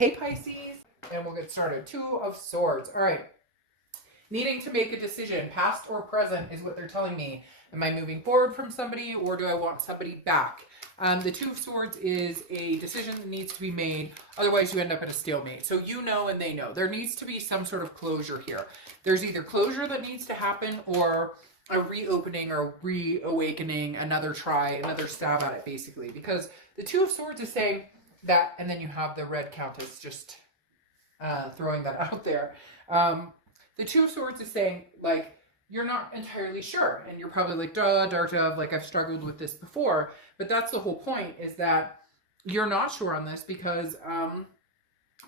Hey Pisces, and we'll get started. Two of Swords. All right. Needing to make a decision, past or present, is what they're telling me. Am I moving forward from somebody, or do I want somebody back? The Two of Swords is a decision that needs to be made. Otherwise, you end up at a stalemate. So you know and they know. There needs to be some sort of closure here. There's either closure that needs to happen or a reopening or reawakening, another try, another stab at it, basically. Because the Two of Swords is saying that, and then you have the Red Countess just throwing that out there. The Two of Swords is saying, like, you're not entirely sure. And you're probably like, duh, dark dove, like I've struggled with this before. But that's the whole point, is that you're not sure on this because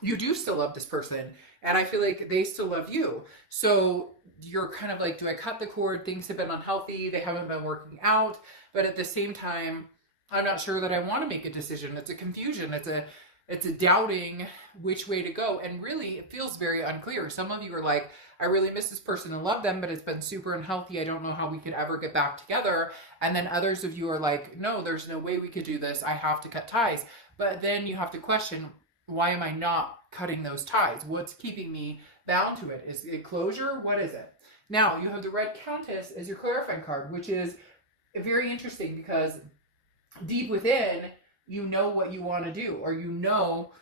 you do still love this person. And I feel like they still love you. So you're kind of like, do I cut the cord? Things have been unhealthy. They haven't been working out. But at the same time, I'm not sure that I want to make a decision. It's a confusion. It's a doubting which way to go. And really, it feels very unclear. Some of you are like, I really miss this person and love them, but it's been super unhealthy. I don't know how we could ever get back together. And then others of you are like, no, there's no way we could do this. I have to cut ties. But then you have to question, why am I not cutting those ties? What's keeping me bound to it? Is it closure? What is it? Now, you have the Red Countess as your clarifying card, which is very interesting because deep within, you know what you want to do, or you know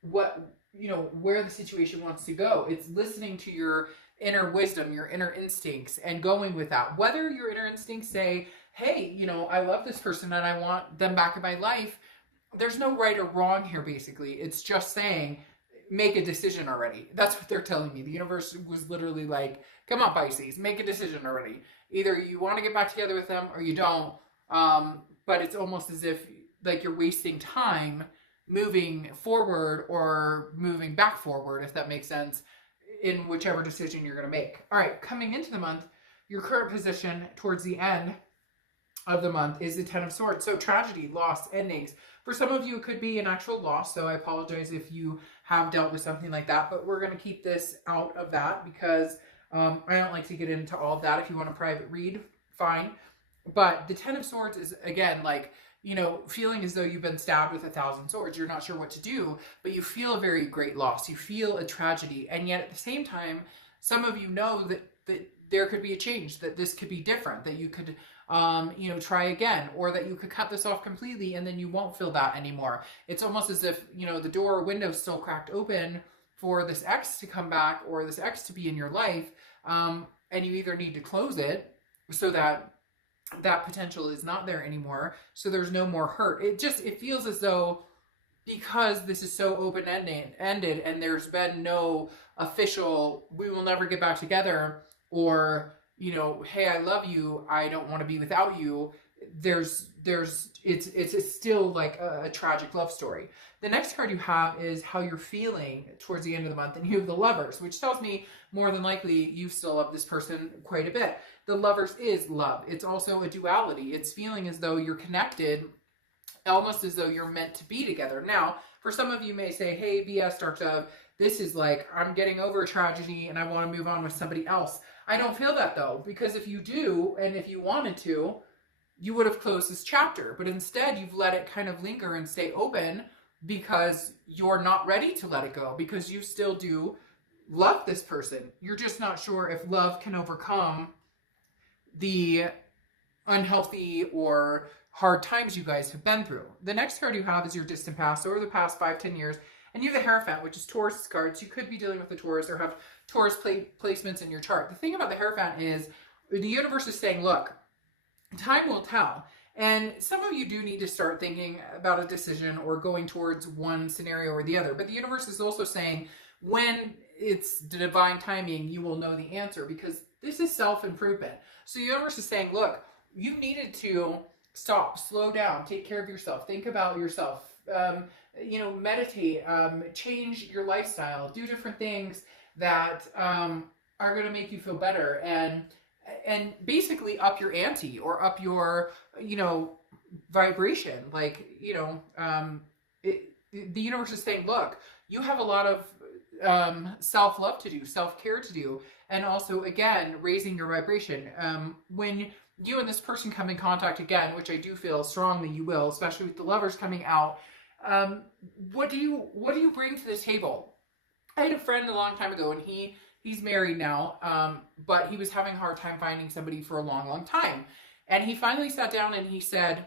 where the situation wants to go. It's listening to your inner wisdom, your inner instincts, and going with that. Whether your inner instincts say, hey, I love this person and I want them back in my life, there's no right or wrong here, basically. It's just saying, make a decision already. That's what they're telling me. The universe was literally like, come on, Pisces, make a decision already. Either you want to get back together with them or you don't. But it's almost as if like you're wasting time moving forward or moving back forward, if that makes sense, in whichever decision you're going to make. All right, coming into the month, your current position towards the end of the month is the Ten of Swords. So tragedy, loss, endings. For some of you, it could be an actual loss. So I apologize if you have dealt with something like that, but we're going to keep this out of that because I don't like to get into all of that. If you want a private read, fine. But the Ten of Swords is, again, like, feeling as though you've been stabbed with 1,000 swords. You're not sure what to do, but you feel a very great loss. You feel a tragedy. And yet at the same time, some of you know that there could be a change, that this could be different, that you could, try again, or that you could cut this off completely and then you won't feel that anymore. It's almost as if, the door or window is still cracked open for this ex to come back or this ex to be in your life. And you either need to close it so that potential is not there anymore, so there's no more hurt. It feels as though, because this is so open-ended and there's been no official, we will never get back together, or, hey, I love you, I don't want to be without you, it's still like a tragic love story. The next card you have is how you're feeling towards the end of the month, and you have the Lovers, which tells me more than likely you still love this person quite a bit. The Lovers is love. It's also a duality. It's feeling as though you're connected, almost as though you're meant to be together. Now, for some of you may say, hey, BS, Dark Dove, this is like, I'm getting over a tragedy and I want to move on with somebody else. I don't feel that, though, because if you do, and if you wanted to, you would have closed this chapter. But instead, you've let it kind of linger and stay open because you're not ready to let it go, because you still do love this person. You're just not sure if love can overcome the unhealthy or hard times you guys have been through. The next card you have is your distant past, over the past 5-10 years. And you have the Hierophant, which is Taurus cards. You could be dealing with the Taurus or have Taurus placements in your chart. The thing about the Hierophant is the universe is saying, look, time will tell. And some of you do need to start thinking about a decision or going towards one scenario or the other. But the universe is also saying, when it's divine timing, you will know the answer, because this is self-improvement. So the universe is saying, look, you needed to stop, slow down, take care of yourself, think about yourself, meditate, change your lifestyle, do different things that are going to make you feel better, and basically up your ante or up your, vibration. Like, the universe is saying, look, you have a lot of self-love to do, self-care to do, and also, again, raising your vibration. When you and this person come in contact again, which I do feel strongly you will, especially with the Lovers coming out, What do you bring to the table? I had a friend a long time ago, and he's married now, but he was having a hard time finding somebody for a long, long time. And he finally sat down and he said,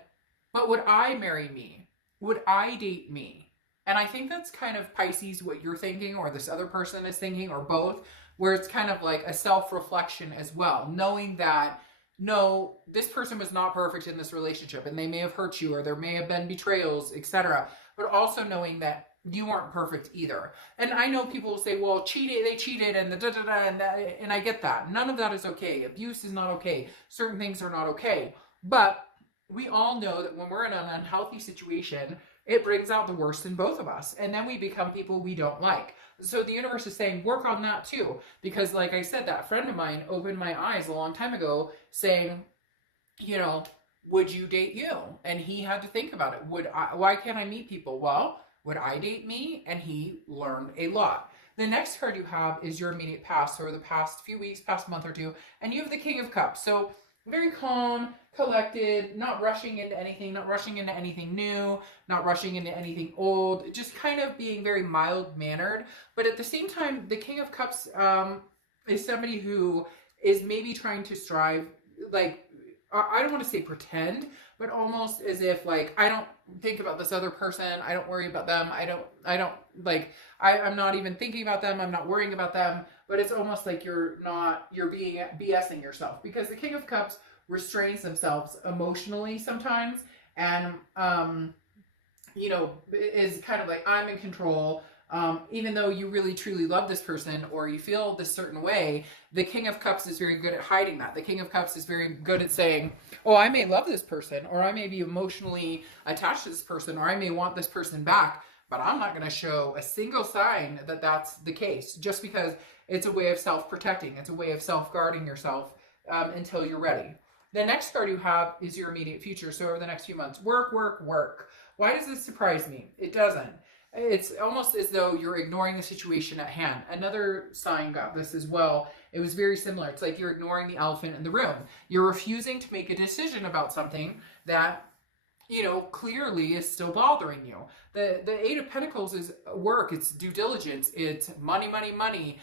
but would I marry me? Would I date me? And I think that's kind of Pisces, what you're thinking, or this other person is thinking, or both, where it's kind of like a self-reflection as well, knowing that, no, this person was not perfect in this relationship, and they may have hurt you, or there may have been betrayals, etc. But also knowing that you weren't perfect either. And I know people will say, well, they cheated, and the da-da-da, and I get that. None of that is okay. Abuse is not okay. Certain things are not okay. But we all know that when we're in an unhealthy situation, it brings out the worst in both of us. And then we become people we don't like. So the universe is saying, work on that too. Because like I said, that friend of mine opened my eyes a long time ago saying, you know, would you date you? And he had to think about it. Why can't I meet people? Well, would I date me? And he learned a lot. The next card you have is your immediate past, or the past few weeks, past month or two. And you have the King of Cups. So very calm, collected, not rushing into anything, not rushing into anything new, not rushing into anything old, just kind of being very mild-mannered. But at the same time, the King of Cups is somebody who is maybe trying to strive, like, I don't want to say pretend, but almost as if, like, I don't think about this other person, I don't worry about them, I'm not even thinking about them, I'm not worrying about them, but it's almost like you're being BSing yourself, because the King of Cups restrains themselves emotionally sometimes, and, you know, is kind of like, I'm in control. Even though you really truly love this person, or you feel this certain way, the King of Cups is very good at hiding that. The King of Cups is very good at saying, oh, I may love this person, or I may be emotionally attached to this person, or I may want this person back, but I'm not going to show a single sign that that's the case, just because it's a way of self-protecting. It's a way of self-guarding yourself until you're ready. The next card you have is your immediate future. So over the next few months, work, work, work. Why does this surprise me? It doesn't. It's almost as though you're ignoring the situation at hand. Another sign got this as well. It was very similar. It's like you're ignoring the elephant in the room. You're refusing to make a decision about something that, you know, clearly is still bothering you. The Eight of Pentacles is work. It's due diligence. It's money, money, money.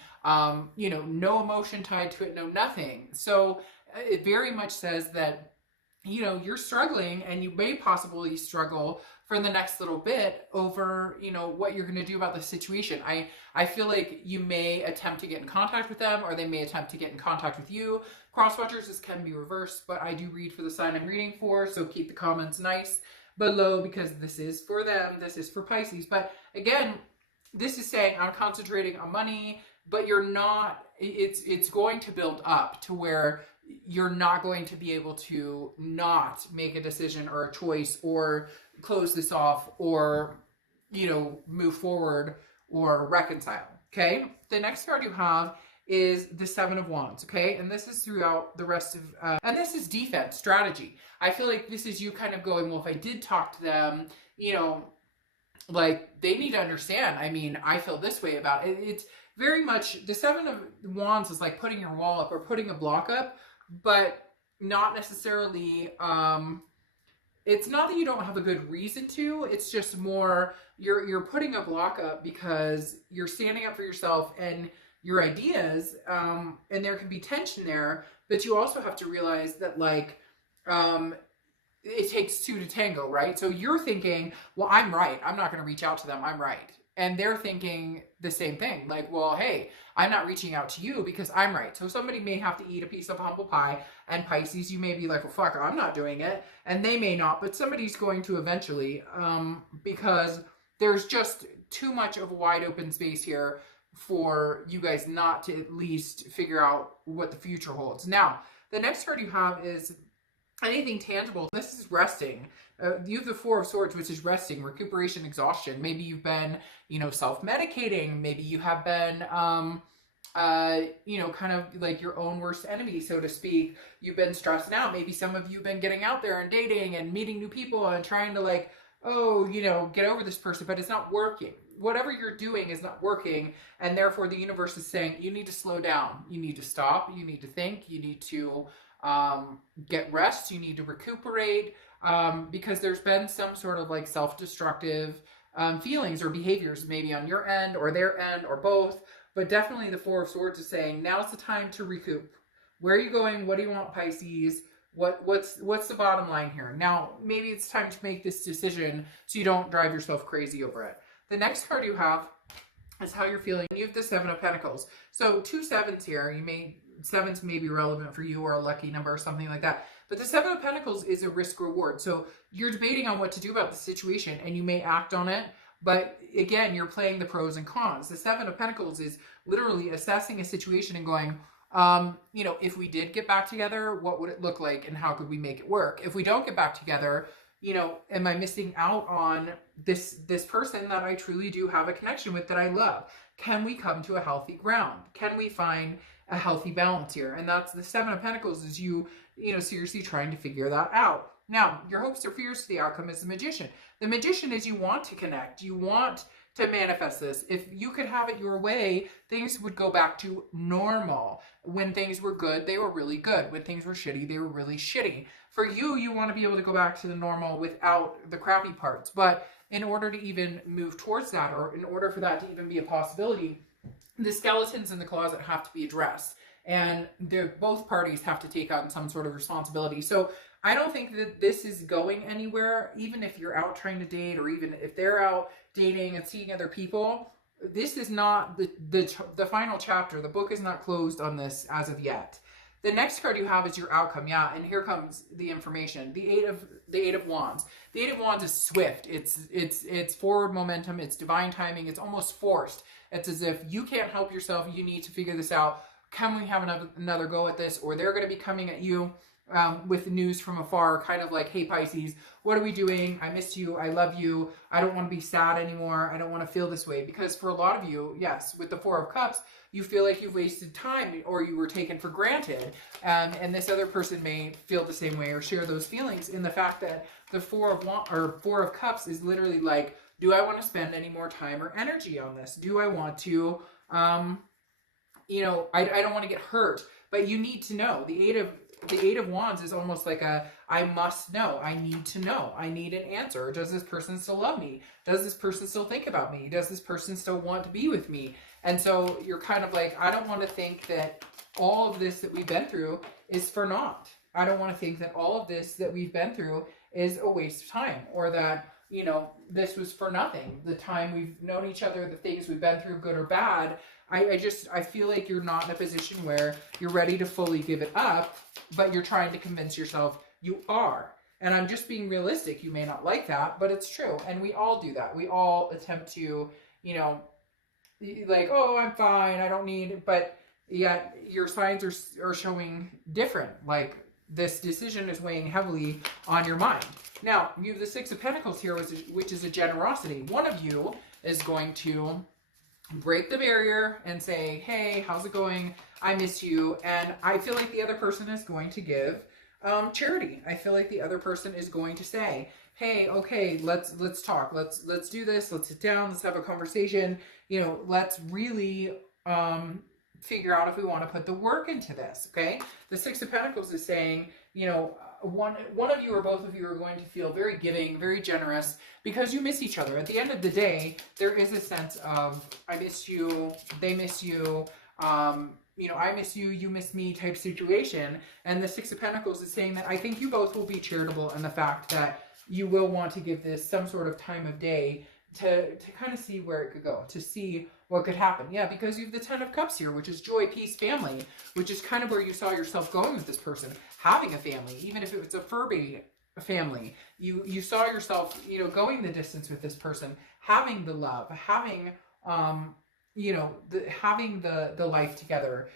You know, no emotion tied to it, no nothing. So it very much says that, you know, you're struggling, and you may possibly struggle for the next little bit over, you know, what you're going to do about the situation. I feel like you may attempt to get in contact with them, or they may attempt to get in contact with you. Cross-watchers, this can be reversed, but I do read for the sign I'm reading for, so keep the comments nice below, because this is for them, this is for Pisces. But again, this is saying I'm concentrating on money, but you're not, it's going to build up to where you're not going to be able to not make a decision or a choice, or close this off, or, you know, move forward or reconcile. Okay. The next card you have is the Seven of Wands. Okay. And this is throughout the rest of, and this is defense strategy. I feel like this is you kind of going, well, if I did talk to them, you know, like, they need to understand. I mean, I feel this way about it. It's very much, the Seven of Wands is like putting your wall up or putting a block up, but not necessarily, it's not that you don't have a good reason to, it's just more, you're putting a block up because you're standing up for yourself and your ideas, and there can be tension there, but you also have to realize that, like, it takes two to tango, right? So you're thinking, well, I'm right, I'm not going to reach out to them, I'm right. And they're thinking the same thing, like, well, hey, I'm not reaching out to you because I'm right. So somebody may have to eat a piece of humble pie, and Pisces, you may be like, well, fuck, I'm not doing it. And they may not, but somebody's going to eventually, because there's just too much of a wide open space here for you guys not to at least figure out what the future holds. Now, the next card you have is anything tangible. This is resting. You have the Four of Swords, which is resting, recuperation, exhaustion. Maybe you've been, you know, self-medicating. Maybe you have been, you know, kind of like your own worst enemy, so to speak. You've been stressing out. Maybe some of you have been getting out there and dating and meeting new people and trying to, like, oh, you know, get over this person, but it's not working. Whatever you're doing is not working, and therefore the universe is saying you need to slow down. You need to stop. You need to think. You need to get rest. You need to recuperate, because there's been some sort of, like, self-destructive feelings or behaviors, maybe on your end or their end or both. But definitely the Four of Swords is saying now's the time to recoup. Where are you going? What do you want, Pisces? What's the bottom line here? Now, maybe it's time to make this decision so you don't drive yourself crazy over it. The next card you have is how you're feeling. You have the Seven of Pentacles. So 2 sevens here. Sevens may be relevant for you, or a lucky number or something like that. But the Seven of Pentacles is a risk reward. So you're debating on what to do about the situation, and you may act on it. But again, you're playing the pros and cons. The Seven of Pentacles is literally assessing a situation and going, you know, if we did get back together, what would it look like and how could we make it work? If we don't get back together, you know, am I missing out on this person that I truly do have a connection with, that I love? Can we come to a healthy ground? Can we find a healthy balance here? And that's the Seven of Pentacles, is you know, seriously trying to figure that out. Now, your hopes or fears to the outcome is the Magician. The Magician is you want to connect. You want to manifest this. If you could have it your way, things would go back to normal. When things were good, they were really good. When things were shitty, they were really shitty. For you, you want to be able to go back to the normal without the crappy parts. But in order to even move towards that, or in order for that to even be a possibility, the skeletons in the closet have to be addressed. And both parties have to take on some sort of responsibility. So I don't think that this is going anywhere, even if you're out trying to date, or even if they're out dating and seeing other people. This is not the final chapter. The book is not closed on this as of yet. The next card you have is your outcome. Yeah, and here comes the information. The Eight of Wands. The Eight of Wands is swift. It's forward momentum. It's divine timing. It's almost forced. It's as if you can't help yourself. You need to figure this out. Can we have another go at this? Or they're going to be coming at you with news from afar, kind of like, hey, Pisces, what are we doing? I miss you. I love you. I don't want to be sad anymore. I don't want to feel this way. Because for a lot of you, yes, with the Four of Cups, you feel like you've wasted time, or you were taken for granted. And this other person may feel the same way or share those feelings, in the fact that the Four of Cups is literally like, do I want to spend any more time or energy on this? Do I want to, you know, I don't want to get hurt. But you need to know. The Eight of Wands is almost like I must know. I need to know. I need an answer. Does this person still love me? Does this person still think about me? Does this person still want to be with me? And so you're kind of like, I don't want to think that all of this that we've been through is for naught. I don't want to think that all of this that we've been through is a waste of time, or that, you know, this was for nothing. The time we've known each other, the things we've been through, good or bad. I feel like you're not in a position where you're ready to fully give it up, but you're trying to convince yourself you are. And I'm just being realistic. You may not like that, but it's true. And we all do that. We all attempt to, you know, like, oh, I'm fine, I don't need it. But yet your signs are showing different. Like, this decision is weighing heavily on your mind. Now, you have the Six of Pentacles here, which is a generosity. One of you is going to break the barrier and say, hey, how's it going? I miss you. And I feel like the other person is going to give charity. I feel like the other person is going to say, hey, okay, let's talk. Let's do this. Let's sit down. Let's have a conversation. You know, let's really figure out if we want to put the work into this. Okay. The Six of Pentacles is saying, you know, one of you or both of you are going to feel very giving, very generous, because you miss each other. At the end of the day, there is a sense of, I miss you, they miss you, you know, I miss you, you miss me type situation. And the Six of Pentacles is saying that I think you both will be charitable in the fact that you will want to give this some sort of time of day to kind of see where it could go, to see what could happen. Yeah, because you have the Ten of Cups here, which is joy, peace, family, which is kind of where you saw yourself going with this person, having a family, even if it was a fur baby family. You saw yourself, you know, going the distance with this person, having the love, having, you know, having the life together,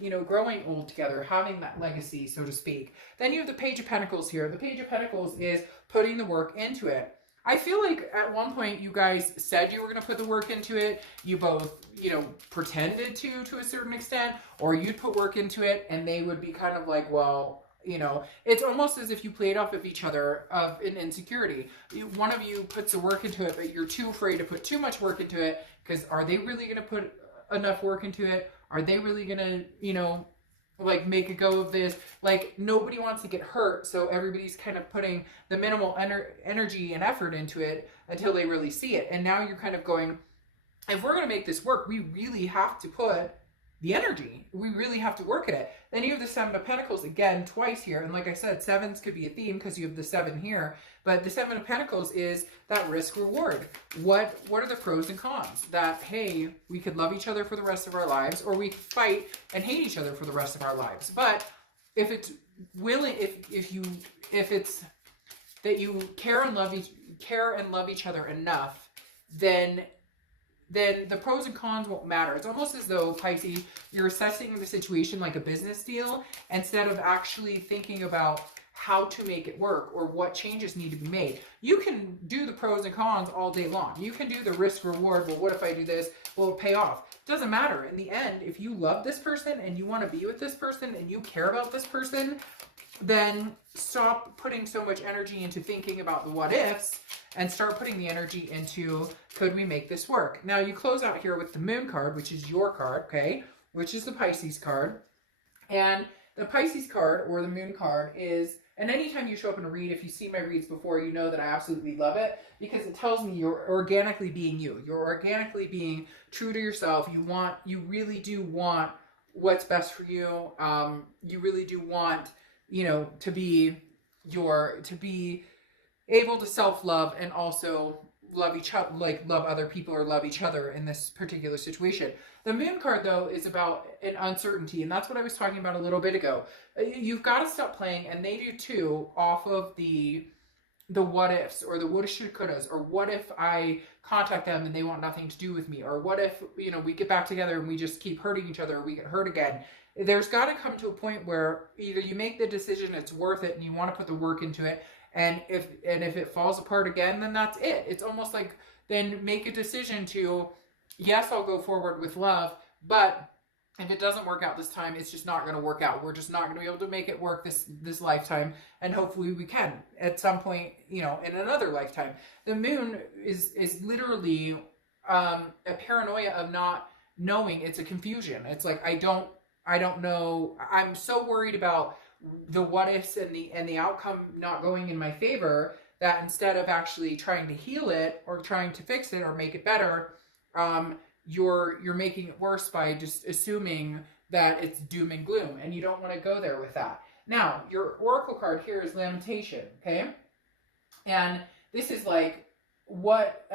you know, growing old together, having that legacy, so to speak. Then you have the Page of Pentacles here. The Page of Pentacles is putting the work into it. I feel like at one point you guys said you were going to put the work into it. You both, you know, pretended to a certain extent, or you'd put work into it and they would be kind of like, well, you know, it's almost as if you played off of each other of an insecurity. One of you puts the work into it, but you're too afraid to put too much work into it, because are they really going to put enough work into it? Are they really going to, you know, like make a go of this. Like nobody wants to get hurt, so everybody's kind of putting the minimal energy and effort into it until they really see it. And now you're kind of going, if we're going to make this work, we really have to put the energy. We really have to work at it. Then you have the Seven of Pentacles again twice here. And like I said, sevens could be a theme because you have the 7 here. But the Seven of Pentacles is that risk reward. What are the pros and cons? That, hey, we could love each other for the rest of our lives, or we could fight and hate each other for the rest of our lives. But if it's willing, if it's that you care and love each other enough, then the pros and cons won't matter. It's almost as though, Pisces, you're assessing the situation like a business deal instead of actually thinking about how to make it work or what changes need to be made. You can do the pros and cons all day long. You can do the risk reward. Well, what if I do this? Will it pay off? It doesn't matter. In the end, if you love this person and you want to be with this person and you care about this person, then stop putting so much energy into thinking about the what ifs and start putting the energy into, could we make this work? Now you close out here with the Moon card, which is your card, okay? Which is the Pisces card. And the Pisces card or the Moon card is, and anytime you show up in a read, if you see my reads before, you know that I absolutely love it because it tells me you're organically being you. You're organically being true to yourself. You really do want what's best for you. You really do want, you know, to be able to self-love and also love each other, like love other people or love each other in this particular situation. The Moon card, though, is about an uncertainty, and that's what I was talking about a little bit ago. You've got to stop playing, and they do too, off of the what ifs or the woulda, shoulda, couldas, or what if I contact them and they want nothing to do with me, or what if, you know, we get back together and we just keep hurting each other or we get hurt again. There's got to come to a point where either you make the decision it's worth it and you want to put the work into it, and if it falls apart again, then that's it. It's almost like then make a decision to, yes, I'll go forward with love, but if it doesn't work out this time, it's just not going to work out. We're just not going to be able to make it work this lifetime, and hopefully we can at some point, you know, in another lifetime. The Moon is literally a paranoia of not knowing. It's a confusion. It's like I don't know. I'm so worried about the what ifs and the outcome not going in my favor that instead of actually trying to heal it or trying to fix it or make it better, you're making it worse by just assuming that it's doom and gloom, and you don't want to go there with that. Now, your oracle card here is Lamentation, okay? And this is like what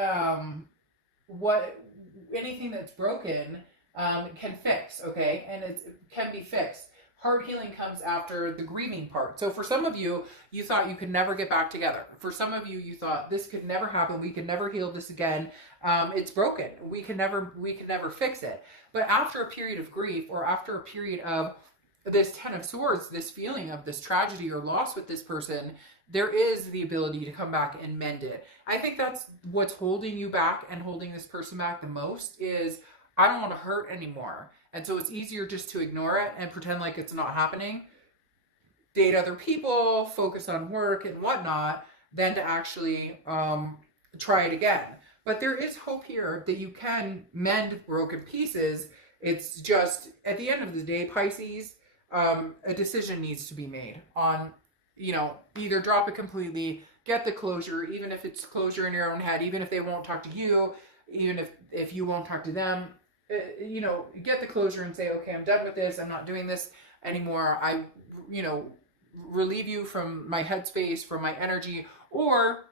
anything that's broken can fix, okay? And it can be fixed. Heart healing comes after the grieving part. So for some of you, you thought you could never get back together. For some of you, you thought this could never happen. We could never heal this again. It's broken. We can never fix it. But after a period of grief, or after a period of this Ten of Swords, this feeling of this tragedy or loss with this person, there is the ability to come back and mend it. I think that's what's holding you back and holding this person back the most is, I don't want to hurt anymore. And so it's easier just to ignore it and pretend like it's not happening, date other people, focus on work and whatnot, than to actually try it again. But there is hope here that you can mend broken pieces. It's just, at the end of the day, Pisces, a decision needs to be made on, you know, either drop it completely, get the closure, even if it's closure in your own head, even if they won't talk to you, even if you won't talk to them. You know, get the closure and say, okay, I'm done with this. I'm not doing this anymore. I, you know, relieve you from my headspace, from my energy, or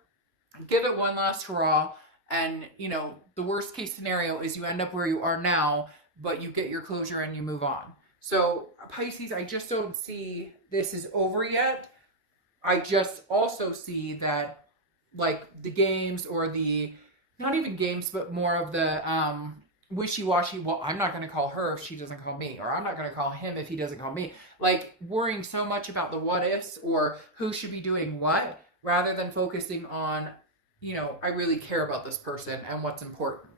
give it one last hurrah. And, you know, the worst case scenario is you end up where you are now, but you get your closure and you move on. So Pisces, I just don't see this is over yet. I just also see that, like, the games or the, not even games, but more of the, wishy-washy, well, I'm not going to call her if she doesn't call me, or I'm not going to call him if he doesn't call me. Like, worrying so much about the what ifs or who should be doing what, rather than focusing on, you know, I really care about this person and what's important.